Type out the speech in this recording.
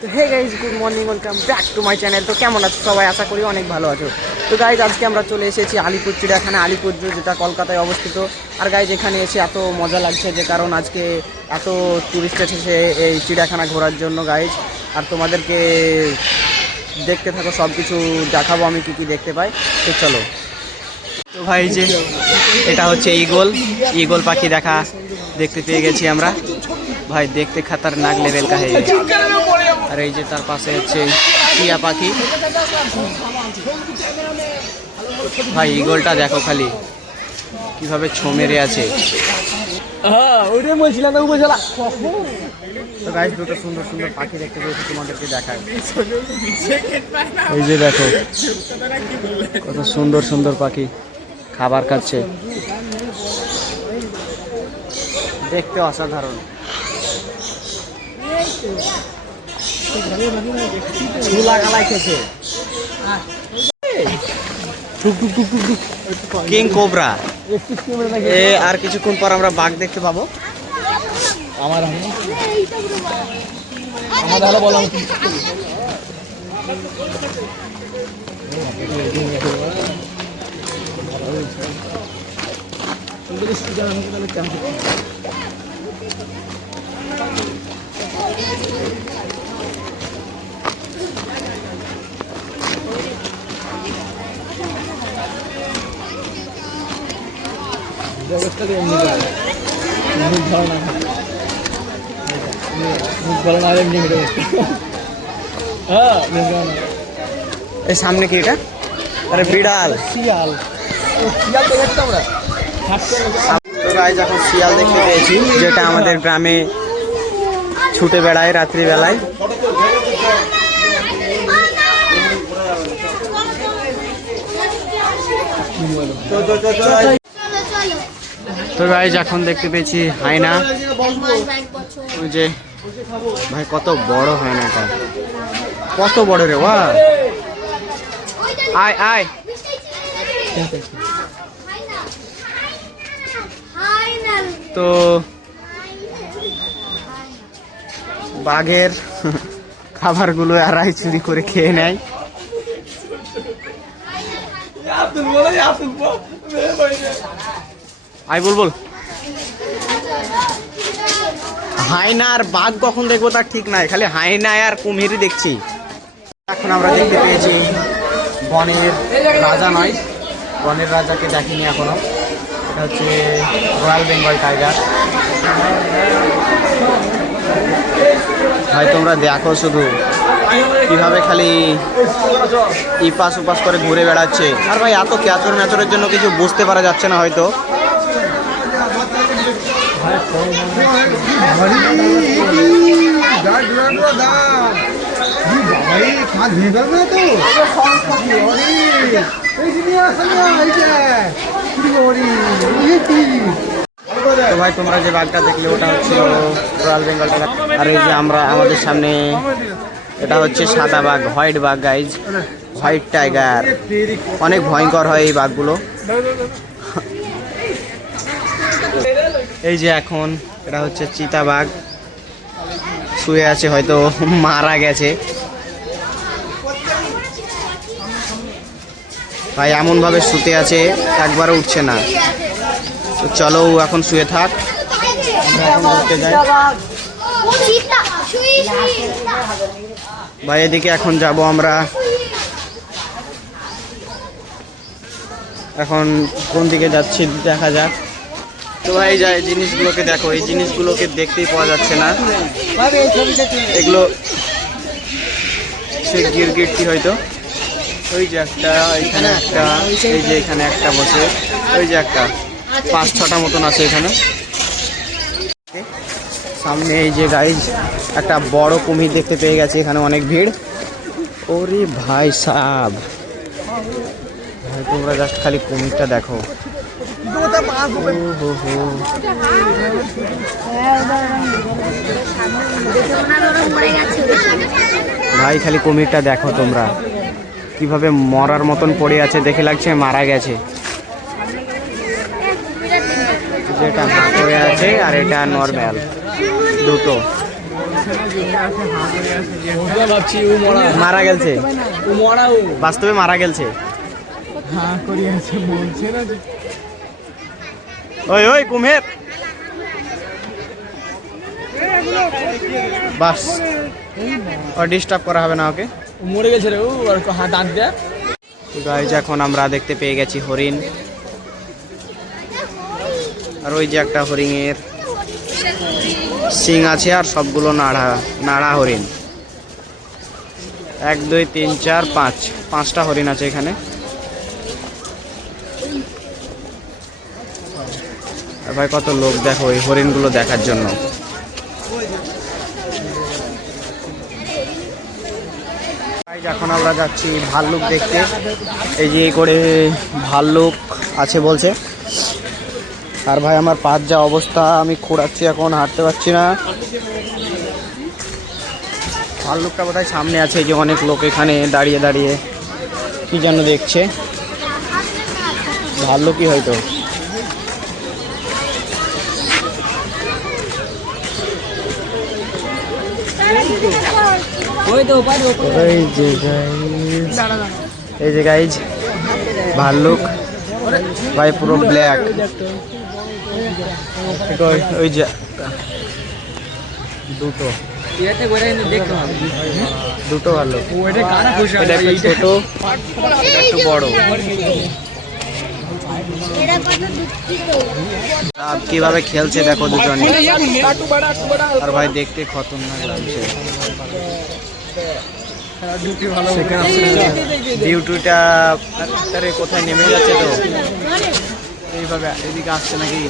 তো hey guys, good morning, welcome back to my channel. তো কেমন আছো সবাই? আশা করি অনেক ভালো আছো। তো গাইজ, আজকে আমরা চলে এসেছি আলিপুর চিড়িয়াখানা, আলিপুর জু, যেটা কলকাতায় অবস্থিত। আর গাইজ, এখানে এসে এত মজা লাগছে যে কারণ আজকে এত টুরিস্ট এসেছে এই চিড়িয়াখানা ঘোরার জন্য গাইজ। আর তোমাদেরকে দেখতে থাকো, সব কিছু দেখাবো আমি কী কী দেখতে পাই। তো চলো। তো ভাই, যে এটা হচ্ছে ঈগল পাখি দেখতে পেয়ে গেছি আমরা। ভাই দেখতে খতরনাক লেভেল কা है। আর এই যে তার পাশে হচ্ছে টিয়া পাখি। ভাই ঈগলটা দেখো খালি কিভাবে ছো মেরে আছে। তো গাইস, দুটো সুন্দর সুন্দর পাখি দেখতে পেয়েছি, তোমাদেরকে দেখায়। এই যে দেখো কত সুন্দর সুন্দর পাখি খাবার খাচ্ছে, দেখতে অসাধারণ। King cobra. আর কিছুক্ষণ পর আমরা বাঘ দেখতে পাবো। আমার ভালো বললাম। এই সামনে কি এটা? আরে বিড়াল, শিয়াল। তো গাইস, এখন শিয়াল দেখতে পেয়েছি, যেটা আমাদের গ্রামে ছুটে বেড়ায় রাত্রিবেলায়। তো গাইস, এখন দেখতে পেয়েছি হায়না। ওই যে ভাই, কত বড় হায়নাটা, কত বড় রে। ওয়া আয় আয়। তো বাঘের খাবারগুলো এরাই চুরি করে খেয়ে নেয়। আই বল। হায়না আর বাঘ কখন দেখবো তার ঠিক নাই, খালি হায়না আর কুমিরই দেখছি। এখন আমরা দেখতে পেয়েছি বনের রাজা, নয় বনের রাজাকে দেখিনি এখনো। এটা হচ্ছে রয়্যাল বেঙ্গল টাইগার। ভাই তোমরা দেখো শুধু কিভাবে খালি ইপাস উপাস করে ঘুরে বেড়াচ্ছে। আর ভাই এত ক্যাচর ম্যাচরের জন্য কিছু বুঝতে পারা যাচ্ছে না হয়তো। তো ভাই, তোমরা যে বাঘটা দেখলে ওটা হচ্ছে রয়্যাল বেঙ্গল টাইগার। আর এই যে আমাদের সামনে এটা হচ্ছে সাদা বাঘ, হোয়াইট বাঘ গাইজ, হোয়াইট টাইগার। অনেক ভয়ঙ্কর হয় এই বাঘগুলো। এই যে এখন এটা হচ্ছে চিতা বাঘ, শুয়ে আছে, হয়তো মারা গেছে। ভাই এমন ভাবে শুতে আছে, একবারও উঠছে না। তো চলো, এখন শুয়ে থাক, আমরা এখন ঘুরতে যাই। ভাই এদিকে এখন যাব আমরা। এখন কোন দিকে যাচ্ছি দেখা যাক। তো ভাই যাই, জিনিসগুলোকে দেখো, এই জিনিসগুলোকে দেখতেই পাওয়া যাচ্ছে না। এগুলো সে গিরগিটটি হয়তো। ওই যে একটা, এখানে একটা, এই যে এখানে একটা বসে, ওই যে একটা 5-6টা মতন আছে এখানে। সামনে এই যে গাইজ একটা বড় কুমির দেখতে পেয়ে গেছে, এখানে অনেক ভিড়। ওরে ভাই সাব, ভাই তোমরা জাস্ট খালি কুমিরটা দেখো। ভাই খালি কুমিরটা দেখো তোমরা, কিভাবে মরার মতন পড়ে আছে, দেখে লাগছে মারা গেছে। যেটা হাত হয়ে আছে আর এটা নরমাল দুটো। মারা গেছে, বাস্তবে মারা গেছে। ওই ওই কুমহের বাস, আর ডিস্টার্ব করা হবে না ওকে। মরে গেছে রে, ও আর হাত দাঁত দেয়। গাইজ এখন আমরা দেখতে পেয়ে গেছি হরিণ, আর ওই যে একটা হরিণের শিং আছে, আর সবগুলো নাড়া নাড়া হরিণ। 1 2 3 4 5, 5টা হরিণ আছে এখানে। আর ভাই কত লোক দেখো এই হরিণগুলো দেখার জন্য। এখন আমরা যাচ্ছি ভাল্লুক দেখতে। এই যে করে ভাল্লুক আছে বলছে। আর ভাই আমার পাঁচ যা অবস্থা, আমি খোঁড়াচ্ছি এখন, হাঁটতে পারছি না। ভাল্লুকটা বোধহয় সামনে আছে। এই যে অনেক লোক এখানে দাঁড়িয়ে দাঁড়িয়ে কি যেন দেখছে। ভাল্লুকই হয়তো। এই যে গাইজ ভাল্লুক ভাই পুরো ব্ল্যাক। ওই যে দুটো ভাল্লুক, এটা একটু ছোট, একটু বড়। কিভাবে খেলছে দেখো দুজনে। আর ভাই দেখতে খতরনাক লাগছে। ডিউটিটা কোথায় নেমে যাচ্ছে তো, এইভাবে এদিকে আসছে নাকি।